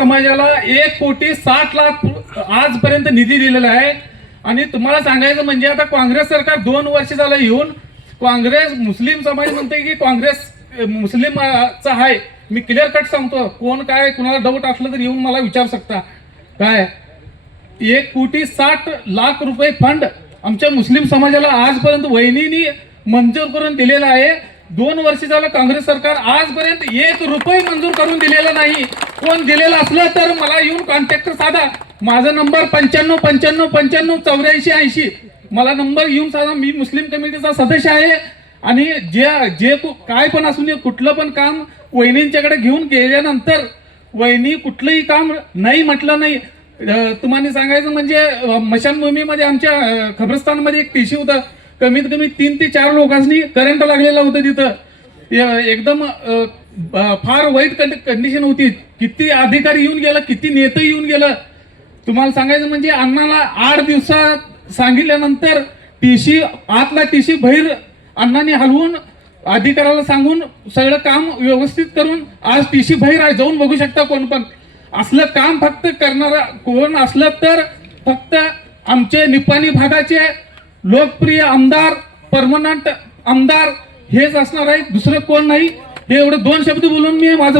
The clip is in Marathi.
समाजाला 1,60,00,000 आजपर्यंत निधी दिलेला आहे। आणि तुम्हाला सांगायचं म्हणजे आता काँग्रेस सरकार 2 वर्ष झालं येऊन काँग्रेस मुस्लिम समाज म्हणते की काँग्रेस मुस्लिमचा आहे। मी क्लिअर कट सांगतो, कोण काय कुणाला डाऊट असलं तर येऊन मला विचारू शकता। काय 1,60,00,000 रुपये फंड आमच्या मुस्लिम समाजाला आजपर्यंत वहिनींनी मंजूर करून दिलेला आहे। 2 वर्ष झालं काँग्रेस सरकार आजपर्यंत 1 रुपये मंजूर करून दिलेला नाही। कोण दिलेला असलं तर मला येऊन कॉन्टॅक्ट साधा। माझा नंबर 9595958480, मला नंबर येऊन साधा। मी मुस्लिम कमिटीचा सदस्य आहे आणि जे काय पण असू दे, कुठलं पण काम वहिनींच्याकडे घेऊन गेल्यानंतर वहिनी कुठलंही काम नाही म्हटलं नाही। तुम्हाला सांगायचं म्हणजे मशानभूमीमध्ये आमच्या खबरस्तानमध्ये एक टीसी होता, कमीत कमी 3 ते 4 लोकांनी करंट लागलेला होता तिथं। एकदम फार वाईट कंडिशन होती। किती अधिकारी येऊन गेला, किती नेते येऊन गेलं। तुम्हाला सांगायचं म्हणजे अण्णाला 8 दिवसात सांगितल्यानंतर टीसी आतला टीसी बाहेर अण्णांनी हलवून अधिकाऱ्याला सांगून सगळं काम व्यवस्थित करून आज टीसी बाहेर आहे, जाऊन बघू शकता। कोण पण असलं काम फक्त करणारा कोण असलं तर फक्त आमचे निपाणी भागाचे लोकप्रिय आमदार, परमनंट आमदार हेच असणार आहे, दुसरं कोण नाही। हे एवढे 2 शब्द बोलून मी माझं